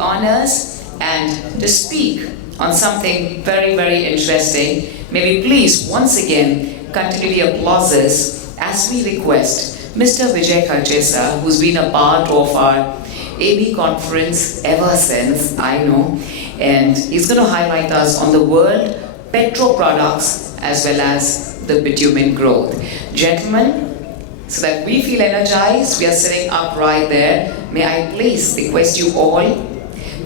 the honors and to speak on something very, very interesting. May we please once again continue the applauses as we request Mr. Vijay Kharchesa, who's been a part of our AB conference ever since, I know, and he's going to highlight us on the world petro products as well as the bitumen growth. Gentlemen, so that we feel energized, we are sitting up right there. May I please request you all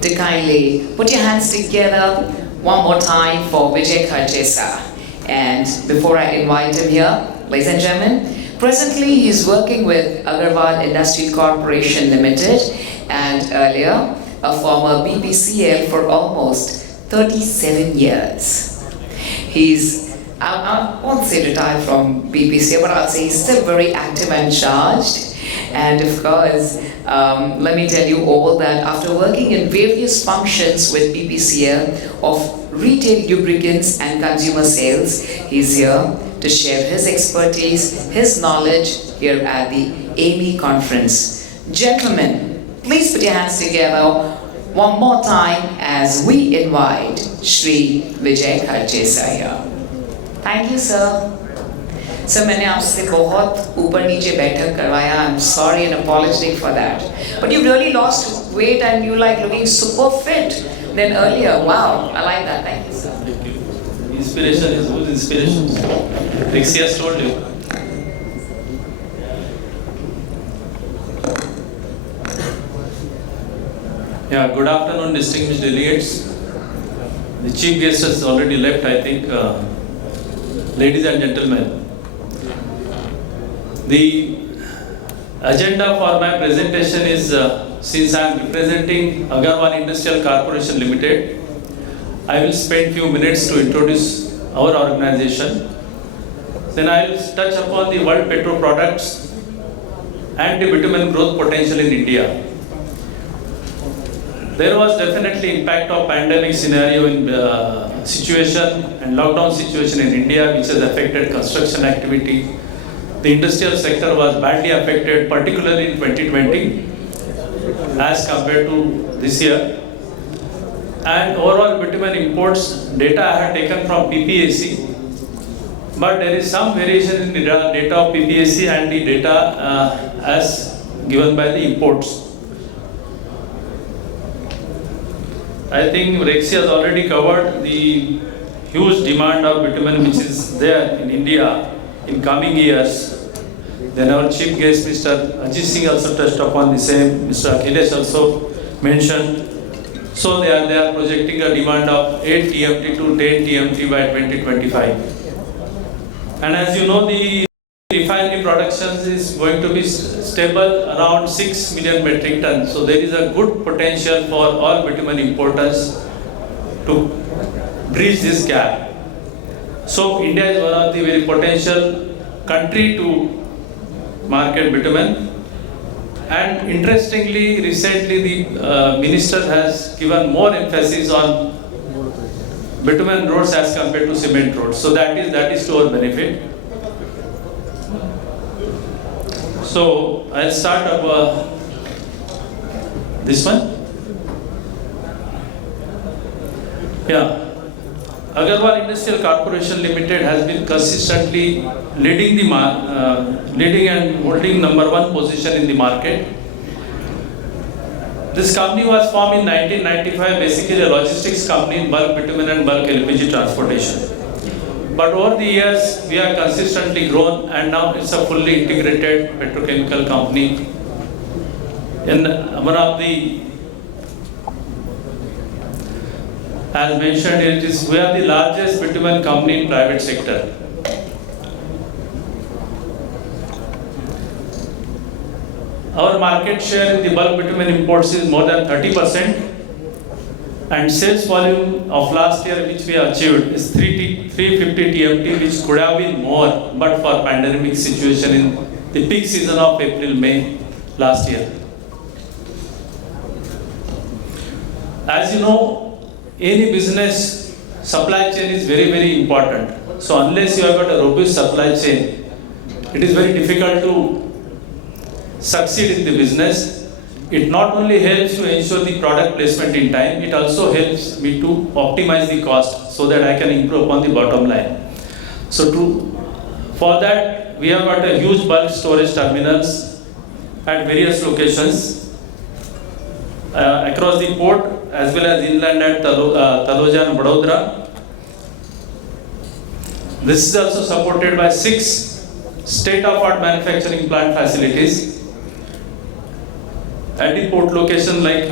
to kindly put your hands together one more time for Vijay Kharchesa. And before I invite him here, ladies and gentlemen, presently he is working with Agarwal Industry Corporation Limited and earlier a former BPCL for almost 37 years. He's, I won't say retired from BPCL, but I'll say he's still very active and charged. And of course, let me tell you all that after working in various functions with BPCL of retail lubricants and consumer sales, he's here to share his expertise, his knowledge here at the AME conference. Gentlemen, please put your hands together one more time as we invite Shri Vijay Kharchesa here. Thank you, sir. Sir, मैंने आपसे बहुत ऊपर नीचे बैठक करवाया. I'm sorry and apologetic for that. But you really lost weight and you like looking super fit than earlier. Wow, I like that. Thank you, sir. Thank you. Inspiration is good inspiration. Rixi has told you. Yeah, good afternoon, distinguished delegates. The chief guest has already left, I think. Ladies and gentlemen, the agenda for my presentation is, since I am representing Agarwal Industrial Corporation Limited, I will spend few minutes to introduce our organization. Then I will touch upon the world petro products and the bitumen growth potential in India. There was definitely impact of pandemic scenario in situation and lockdown situation in India, which has affected construction activity. The industrial sector was badly affected, particularly in 2020 as compared to this year. And overall bitumen imports data I have taken from PPAC, but there is some variation in the data of PPAC and the data as given by the imports. I think Rexy has already covered the huge demand of bitumen which is there in India in coming years. Then our chief guest, Mr. Ajit Singh, also touched upon the same. Mr. Akhilesh also mentioned. So they are projecting a demand of 8 TMT to 10 TMT by 2025. And as you know, the refinery production is going to be stable around 6 million metric tons. So there is a good potential for all bitumen importers to bridge this gap. So India is one of the very potential country to market bitumen. And interestingly, recently the minister has given more emphasis on bitumen roads as compared to cement roads. So that is to our benefit. So I'll start up this one. Yeah. Agarwal Industrial Corporation Limited has been consistently leading and holding #1 position in the market. This company was formed in 1995, basically a logistics company in bulk bitumen and bulk LPG transportation. But over the years, we have consistently grown and now it's a fully integrated petrochemical company. In one of the, as mentioned, we are the largest bitumen company in private sector. Our market share in the bulk bitumen imports is more than 30%, and sales volume of last year which we achieved is 350 TMT, which could have been more but for pandemic situation in the peak season of April-May last year. As you know, any business supply chain is very, very important. So unless you have got a robust supply chain, it is very difficult to succeed in the business. it not only helps to ensure the product placement in time, it also helps me to optimize the cost so that I can improve upon the bottom line. For that, we have got a huge bulk storage terminals at various locations across the port as well as inland at Taloja and Vadodara. This is also supported by 6 state-of-art manufacturing plant facilities at the port location like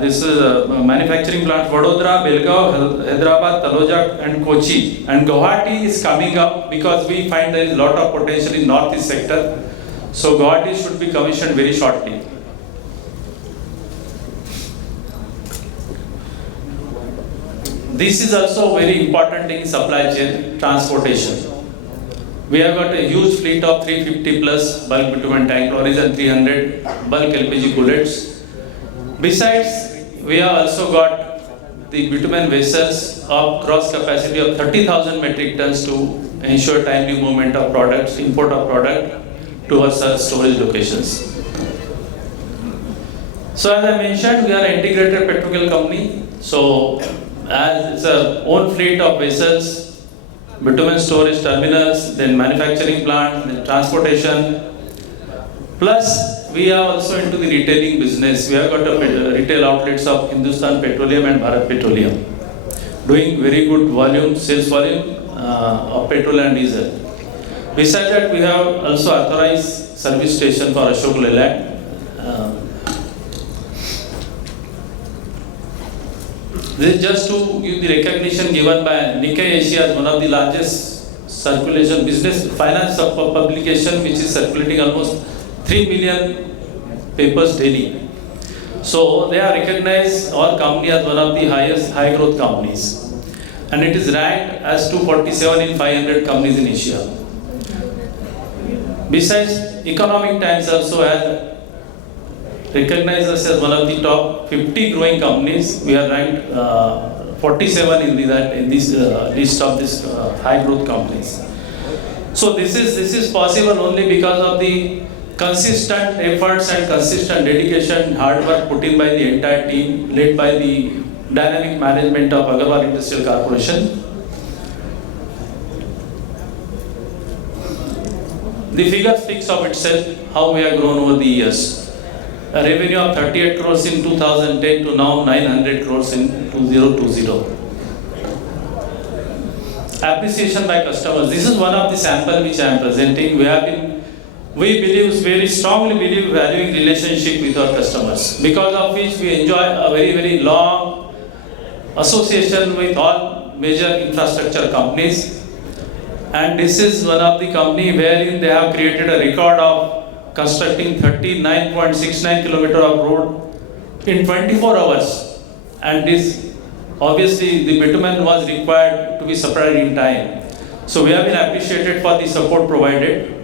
this is a manufacturing plant Vadodara, Belgaum, Hyderabad, Taloja and Kochi. And Guwahati is coming up because we find there is a lot of potential in northeast sector. So Guwahati should be commissioned very shortly. This is also very important in supply chain transportation. We have got a huge fleet of 350 plus bulk bitumen tank lorries and 300 bulk LPG bullets. Besides, we have also got the bitumen vessels of gross capacity of 30,000 metric tons to ensure timely movement of products, import of product to our storage locations. So as I mentioned, we are an integrated petrochemical company. So as it's a own fleet of vessels, bitumen storage terminals, then manufacturing plant, then transportation. Plus, we are also into the retailing business. We have got a retail outlets of Hindustan Petroleum and Bharat Petroleum, doing very good volume, sales volume of petrol and diesel. Besides that, we have also authorized service station for Ashok Leyland. This is just to give the recognition given by Nikkei Asia as one of the largest circulation business finance publication, which is circulating almost 3 million papers daily. So they are recognized our company as one of the highest high growth companies, and it is ranked as 247 in 500 companies in Asia. Besides, Economic Times also has recognized us as one of the top 50 growing companies. We are ranked 47 in this list of this high growth companies. So this is possible only because of the consistent efforts and consistent dedication, hard work put in by the entire team, led by the dynamic management of Agarwal Industrial Corporation. The figure speaks of itself, how we have grown over the years. A revenue of 38 crores in 2010 to now 900 crores in 2020. Appreciation by customers. This is one of the sample which I am presenting. We believe, very strongly believe, valuing relationship with our customers, because of which we enjoy a very, very long association with all major infrastructure companies. And this is one of the company wherein they have created a record of constructing 39.69 kilometers of road in 24 hours. And this, obviously, the bitumen was required to be supplied in time. So we have been appreciated for the support provided.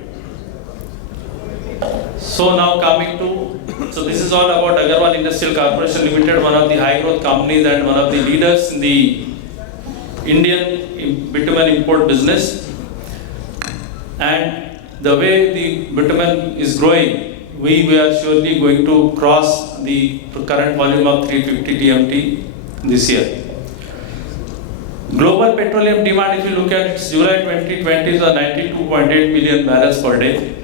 So now coming to, so this is all about Agarwal Industrial Corporation Limited, one of the high growth companies and one of the leaders in the Indian bitumen import business. And the way the bitumen is growing, we are surely going to cross the current volume of 350 TMT this year. Global petroleum demand, if you look at it, July 2020 is 92.8 million barrels per day.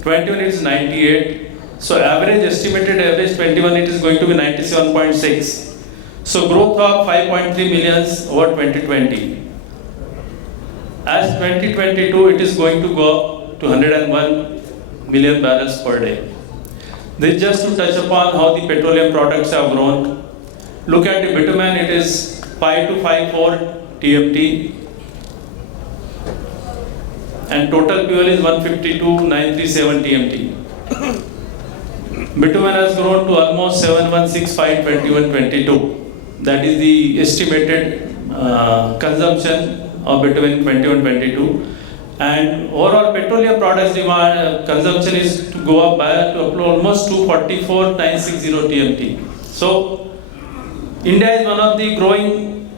21 it is 98. So estimated average 21 it is going to be 97.6. So growth of 5.3 millions over 2020. As 2022 it is going to go to 101 million barrels per day. This is just to touch upon how the petroleum products have grown. Look at the bitumen, it is 5254 TMT. And total fuel is 152,937 TMT. Bitumen has grown to almost 7,165,21,22. That is the estimated consumption of bitumen in 21-22. And overall petroleum products demand consumption is to go up by almost 244,960 TMT. So India is one of the growing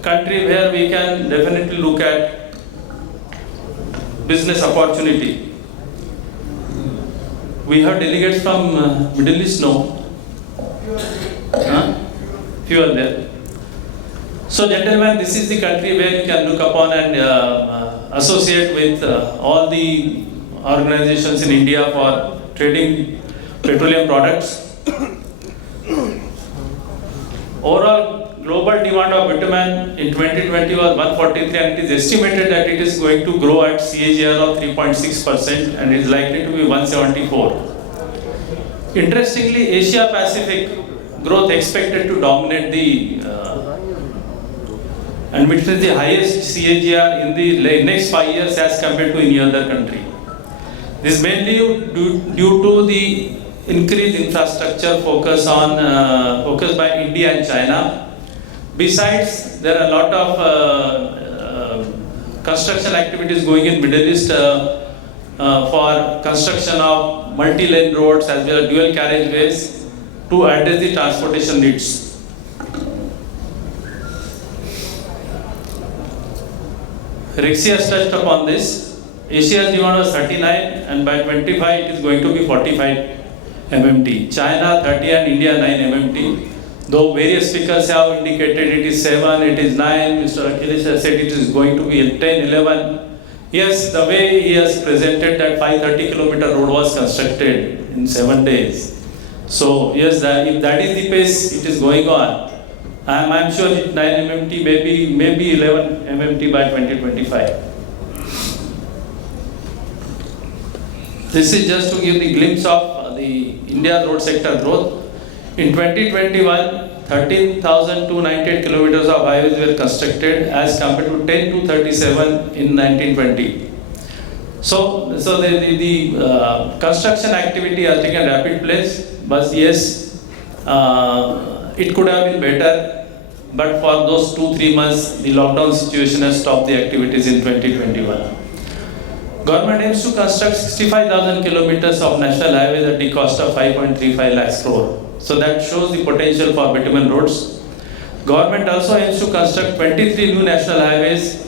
country where we can definitely look at business opportunity. We have delegates from Middle East, no? Huh? Few are there. So gentlemen, this is the country where you can look upon and associate with all the organizations in India for trading petroleum products. Overall global demand of bitumen in 2020 was 143 and it is estimated that it is going to grow at CAGR of 3.6% and is likely to be 174. Interestingly, Asia Pacific growth expected to dominate the and which is the highest CAGR in the next 5 years as compared to any other country. This is mainly due to the increased infrastructure focus by India and China. Besides, there are a lot of construction activities going in Middle East for construction of multi-lane roads as well as dual carriageways to address the transportation needs. Rixi has touched upon this. Asia's demand was 39 and by 25 it is going to be 45 MMT. China 30 and India 9 MMT. Though various speakers have indicated it is 7, it is 9, Mr. Akhilesh has said it is going to be 10, 11. Yes, the way he has presented that 530-kilometer road was constructed in 7 days. So yes, if that is the pace it is going on, I'm sure 9 MMT, maybe 11 MMT by 2025. This is just to give the glimpse of the India road sector growth. In 2021, 13,298 kilometers of highways were constructed as compared to 10,237 in 1920. So the construction activity has taken rapid place, but yes, it could have been better. But for those 2-3 months, the lockdown situation has stopped the activities in 2021. Government aims to construct 65,000 kilometers of national highways at the cost of 5.35 lakhs crore. So that shows the potential for bitumen roads. Government also aims to construct 23 new national highways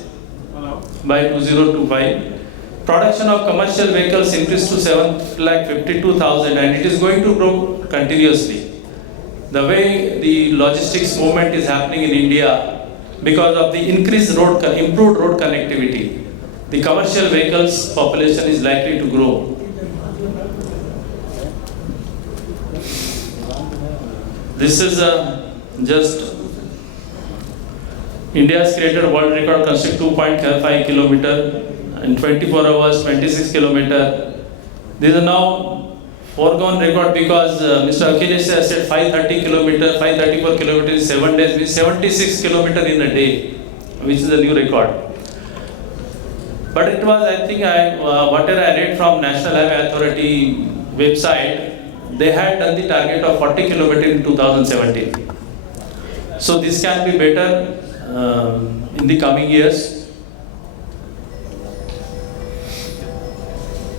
by 2025. Production of commercial vehicles increased to 7,52,000 and it is going to grow continuously. The way the logistics movement is happening in India, because of the increased improved road connectivity, the commercial vehicles population is likely to grow. This is just India has created a world record constructing 2.5 kilometer in 24 hours, 26 kilometer. These are now foregone record because Mr. Akhilesh has said 534 kilometers in 7 days, means 76 kilometers in a day, which is a new record. But it was, I think, whatever I read from National Highway Authority website, they had done the target of 40 kilometers in 2017. So this can be better in the coming years.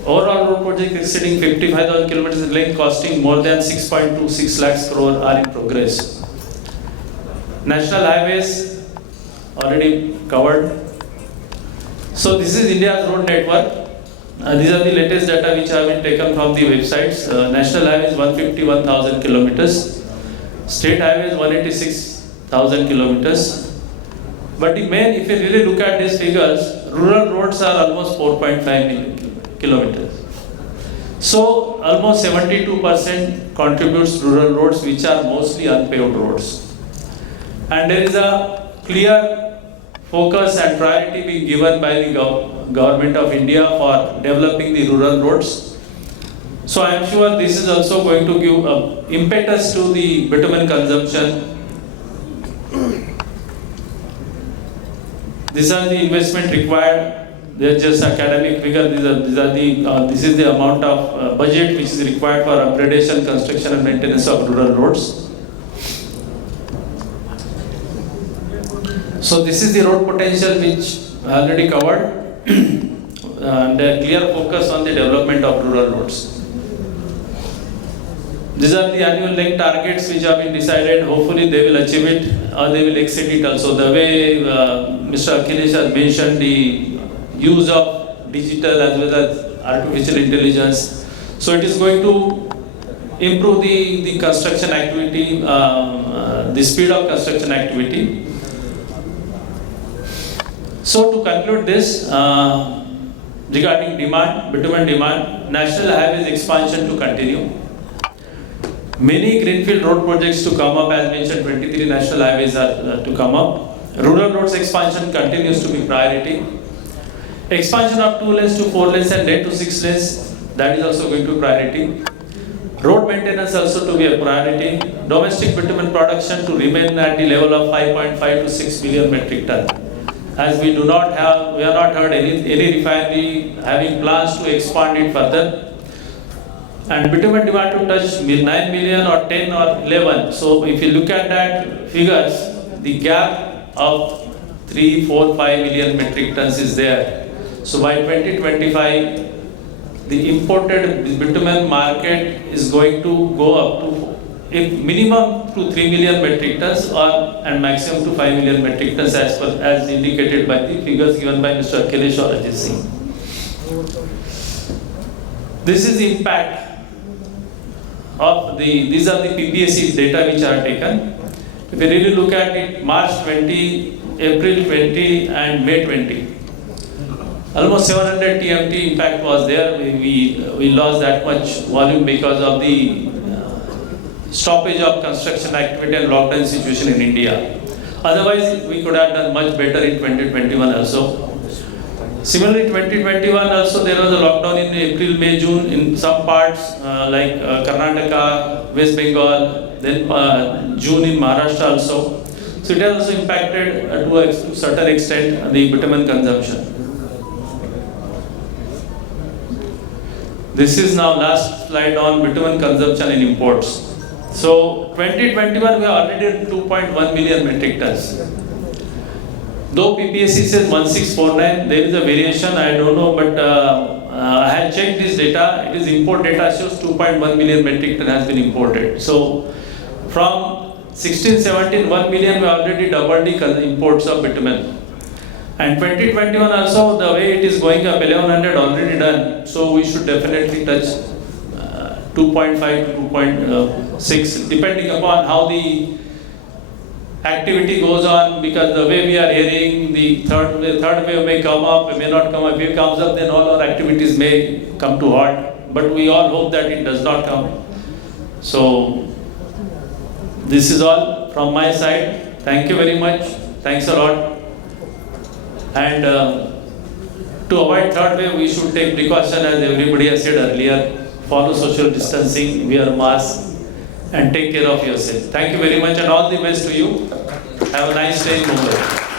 Overall road project exceeding 55,000 kilometers in length costing more than 6.26 lakhs crore are in progress. National highways already covered. So this is India's road network. These are the latest data which have been taken from the websites. National highways 151,000 kilometers. State highways 186,000 kilometers. But the main, if you really look at these figures, rural roads are almost 4.5 million kilometers. So almost 72% contributes rural roads, which are mostly unpaved roads. And there is a clear focus and priority being given by the government of India for developing the rural roads. So I am sure this is also going to give impetus to the bitumen consumption. These are the investment required. They are just academic figure. This is the amount of budget which is required for upgradation, construction, and maintenance of rural roads. So this is the road potential which I already covered, and a clear focus on the development of rural roads. These are the annual length targets which have been decided. Hopefully they will achieve it or they will exceed it also. The way Mr. Akhilesh has mentioned the use of digital as well as artificial intelligence. So it is going to improve the construction activity, the speed of construction activity. So to conclude this, regarding demand, bitumen demand, national highways expansion to continue. Many greenfield road projects to come up, as mentioned, 23 national highways are to come up. Rural roads expansion continues to be priority. Expansion of 2 lanes to 4 lanes and 8 to 6 lanes, that is also going to be priority. Road maintenance also to be a priority. Domestic bitumen production to remain at the level of 5.5 to 6 million metric ton. As we have not heard any refinery having plans to expand it further. And bitumen demand to touch 9 million or 10 or 11. So if you look at that figures, the gap of 3, 4, 5 million metric tons is there. So by 2025, the imported bitumen market is going to go up to a minimum to 3 million metric tons and maximum to 5 million metric tons as indicated by the figures given by Mr. Akhilesh or Ajit Singh. This is the impact of these are the PPAC data which are taken. If you really look at it, March 20, April 20 and May 20. Almost 700 TMT impact was there. We lost that much volume because of the stoppage of construction activity and lockdown situation in India. Otherwise, we could have done much better in 2021 also. Similarly, 2021 also there was a lockdown in April, May, June in some parts like Karnataka, West Bengal, then June in Maharashtra also. So it has also impacted to a certain extent the bitumen consumption. This is now last slide on bitumen consumption and imports. So 2021 we are already at 2.1 million metric tons. Though PPAC says 1649, there is a variation, I don't know, but I had checked this data. It is import data shows 2.1 million metric ton has been imported. So from 16-17, 1 million we already doubled the imports of bitumen. And 2021 also, the way it is going up, 1100 already done. So we should definitely touch 2.5 to 2.6, depending upon how the activity goes on, because the way we are hearing, the third wave may come up, may not come up. If it comes up, then all our activities may come to halt. But we all hope that it does not come. So this is all from my side. Thank you very much. Thanks a lot. And to avoid third wave, we should take precaution, as everybody has said earlier. Follow social distancing, wear masks, and take care of yourself. Thank you very much, and all the best to you. Have a nice day in Mumbai.